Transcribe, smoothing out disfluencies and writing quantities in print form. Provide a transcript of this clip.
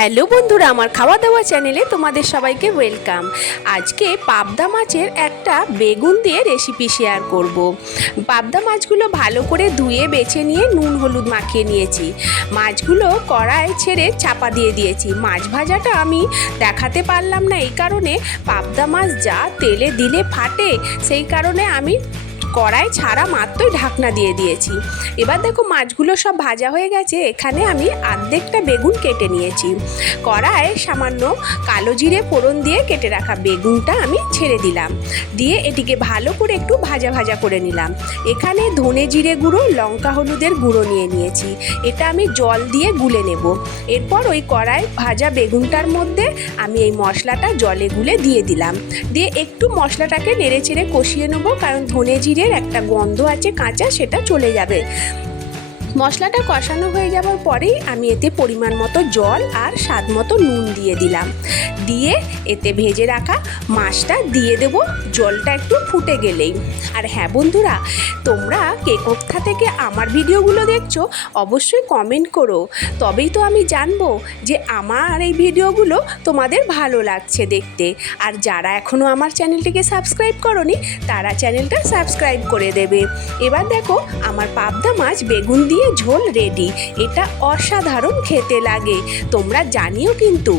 Hello বন্ধুরা, আমার খাওয়া দাওয়া চ্যানেলে তোমাদের সবাইকে ওয়েলকাম। আজকে পাবদা মাছের একটা বেগুন দিয়ে রেসিপি শেয়ার করব। পাবদা মাছগুলো ভালো করে ধুয়ে বেছে নিয়ে নুন হলুদ মাখিয়ে নিয়েছি। মাছগুলো কড়াই ছেড়ে চাপা দিয়ে দিয়েছি। মাছ ভাজাটা আমি দেখাতে পারলাম না, এই কারণে পাবদা মাছ যা তেলে দিলে ফাটে, সেই কারণে আমি কড়াই ছাড়া মাত্রই ঢাকনা দিয়ে দিয়েছি। এবার দেখো মাছগুলো সব ভাজা হয়ে গেছে। এখানে আমি অর্ধেকটা বেগুন কেটে নিয়েছি। কড়াইয়ে সামান্য কালো জিরে ফোড়ন দিয়ে কেটে রাখা বেগুনটা আমি ছেড়ে দিলাম, দিয়ে এটিকে ভালো করে একটু ভাজা ভাজা করে নিলাম। এখানে ধনে জিরে গুঁড়ো, লঙ্কা হলুদের গুঁড়ো নিয়ে নিয়েছি। এটা আমি জল দিয়ে গুলে নেব। এরপর ওই কড়াই ভাজা বেগুনটার মধ্যে আমি এই মশলাটা জলে গুলে দিয়ে দিলাম। দিয়ে একটু মশলাটাকে নেড়ে চেড়ে কষিয়ে নেব, কারণ ধনে জিরের একটা গন্ধ আছে কাঁচা, সেটা চলে যাবে। মশলাটা কষানো হয়ে যাওয়ার পরেই আমি এতে পরিমাণ মতো জল আর স্বাদ মতো নুন দিয়ে দিলাম। দিয়ে এতে ভেজে রাখা মাছটা দিয়ে দেব, জলটা একটু ফুটে গেলেই। আর হ্যাঁ বন্ধুরা, তোমরা কে কোথা থেকে আমার ভিডিওগুলো দেখছো অবশ্যই কমেন্ট করো, তবেই তো আমি জানবো যে আমার এই ভিডিওগুলো তোমাদের ভালো লাগছে দেখতে। আর যারা এখনও আমার চ্যানেলটিকে সাবস্ক্রাইব করোনি, তারা চ্যানেলটা সাবস্ক্রাইব করে দেবে। এবার দেখো আমার পাবদা মাছ বেগুন দিয়ে ঝোল রেডি। এটা অসাধারণ খেতে লাগে, তোমরা জানিও কিন্তু।